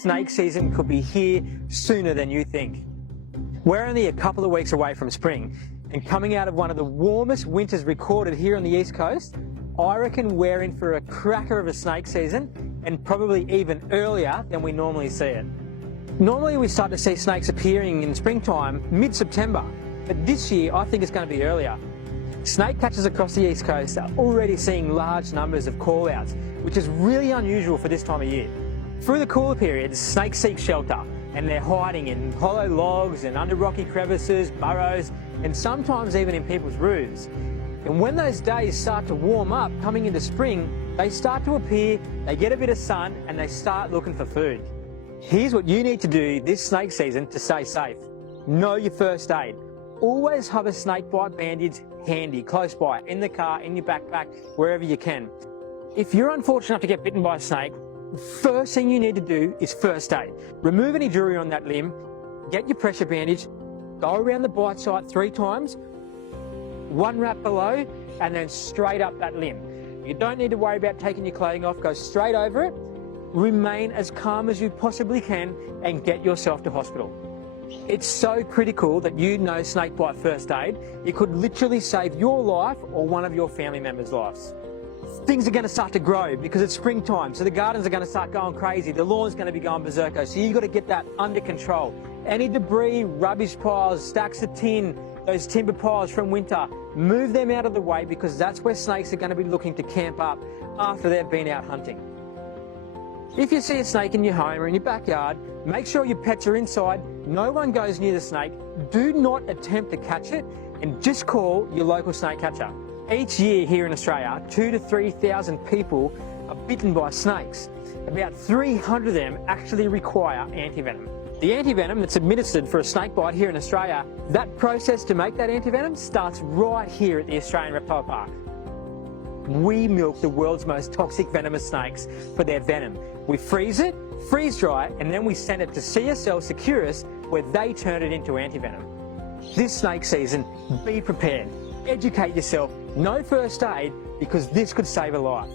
snake season could be here sooner than you think. We're only a couple of weeks away from spring, and coming out of one of the warmest winters recorded here on the East Coast, I reckon we're in for a cracker of a snake season, and probably even earlier than we normally see it. Normally we start to see snakes appearing in springtime, mid-September, but this year I think it's going to be earlier. Snake catchers across the East Coast are already seeing large numbers of call-outs, which is really unusual for this time of year. Through the cooler periods, snakes seek shelter, and they're hiding in hollow logs and under rocky crevices, burrows, and sometimes even in people's roofs. And when those days start to warm up, coming into spring, they start to appear, they get a bit of sun, and they start looking for food. Here's what you need to do this snake season to stay safe. Know your first aid. Always have a snake bite bandage handy, close by, in the car, in your backpack, wherever you can. If you're unfortunate enough to get bitten by a snake, the first thing you need to do is first aid. Remove any jewelry on that limb, get your pressure bandage, go around the bite site 3 times, 1 wrap below, and then straight up that limb. You don't need to worry about taking your clothing off, go straight over it, remain as calm as you possibly can, and get yourself to hospital. It's so critical that you know snakebite first aid. It could literally save your life or one of your family members' lives. Things are going to start to grow because it's springtime, so the gardens are going to start going crazy, the lawn's going to be going berserko, so you've got to get that under control. Any debris, rubbish piles, stacks of tin, those timber piles from winter, move them out of the way because that's where snakes are going to be looking to camp up after they've been out hunting. If you see a snake in your home or in your backyard, make sure your pets are inside, no one goes near the snake, do not attempt to catch it, and just call your local snake catcher. Each year here in Australia, 2,000 to 3,000 people are bitten by snakes. About 300 of them actually require antivenom. The antivenom that's administered for a snake bite here in Australia, that process to make that antivenom starts right here at the Australian Reptile Park. We milk the world's most toxic venomous snakes for their venom. We freeze it, freeze dry it, and then we send it to CSL Seqirus where they turn it into antivenom. This snake season, be prepared. Educate yourself, know first aid, because this could save a life.